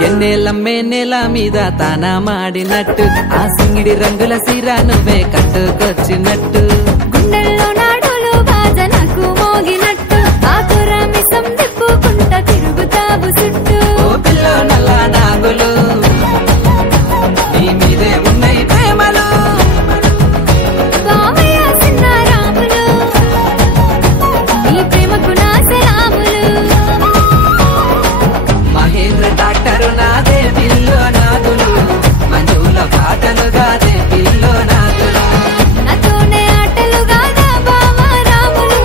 ఎన్నేలమ్మే నేల మీద తానా మాడినట్టు ఆ సింగిడి రంగుల సీర నువ్వే కట్టుకొచ్చినట్టు గుండెల్లో నాడులు బాజనకు మోగినట్టు ఆకుర మిసం తిప్పుకుంట తిరుగుతావు చుట్టూ ఓ పిల్లో నల్ల నాగులు నీ మీదే ఉన్నాయి ప్రేమలు బావయ్య సిన్న రాములు నీ ప్రేమకు నా సలాములు మహేంద్ర డాక్టరు నాదే పిల్లో నాగులు మంజుల పాటలు గాదే పిల్లో నాగులు నాతోనే ఆటలు గాదా బావ రాములు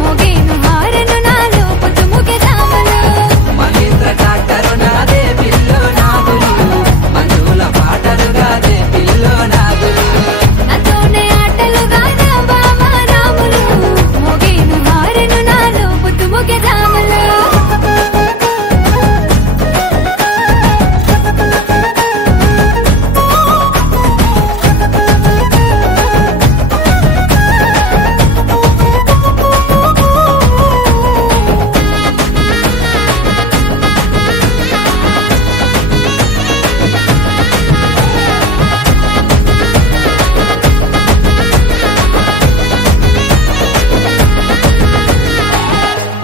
మోగేను హారెను నాలో పొద్దుముగే రాములు మహేంద్ర డాక్టరు నాదే పిల్లో నాగులు మంజుల పాటలు గాదే పిల్లో నాగులు నాతోనే ఆటలు గాదా బావ రాములు మోగేను హారెను నాలో పొద్దుముగే రాములు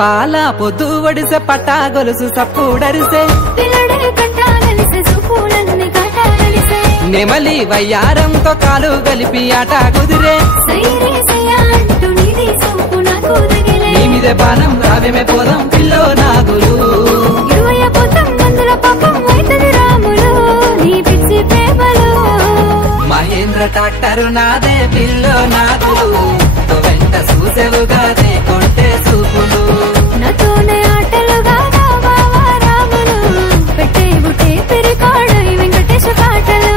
పాల పొద్దు ఒడిసె పట్టా గొలుసు సప్పుడరిసే పిల్లడే కట్టాగలిసే సుపూలన్నీ కట్టాగలిసే నెమలి వయ్యారంతో కాలు గలిపి ఆట కుదిరే సైరే సయ్యా అంటూ నీది సోపు నాకు తగిలే నీ మీదే బాణం రావేమే పోదాం పిల్లో నాగులు ఇరువయ్య పోతం మందుల పాపం వైతది రాములు నీ పిచ్చి ప్రేమలు మహేంద్ర డాక్టరు నాదే పిల్లో నాగులు వెంట చూసేవుగాదే కొంటే చూపులు నాతోనే ఆటలు గాదా బావ రాములు పెట్టే బుట్టే పెరికాడు ఈ వెంకటేశ పాటలు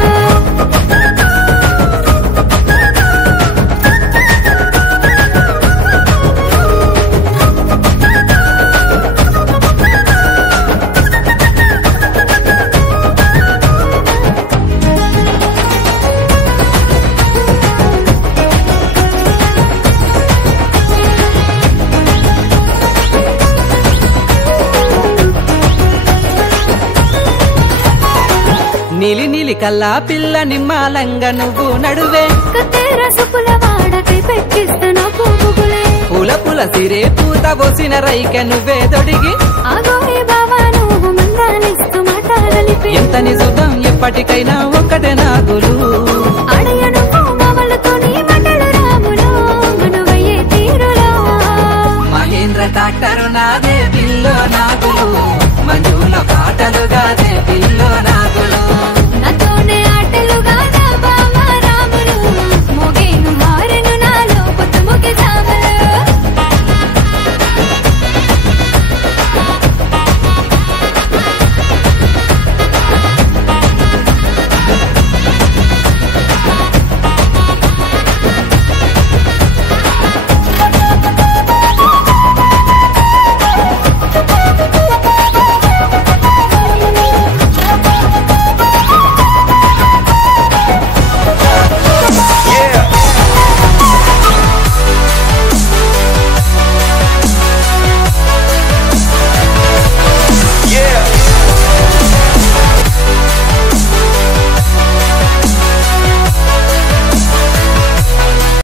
నీలి నీలి కల్లా పిల్ల నిమ్మాలంగ నువ్వు నడువే కత్తెర సుపుల వాడకై పెట్టిస్తున్న పువ్వులే పూల పూల సిరే పూత పోసిన రైక నువ్వే దొడిగి ఆగోయే బావా నువ్వు మందాలిస్తూ మాటలిపి ఎంత నిజం ఎప్పటికైనా ఒక్కటే నాగులు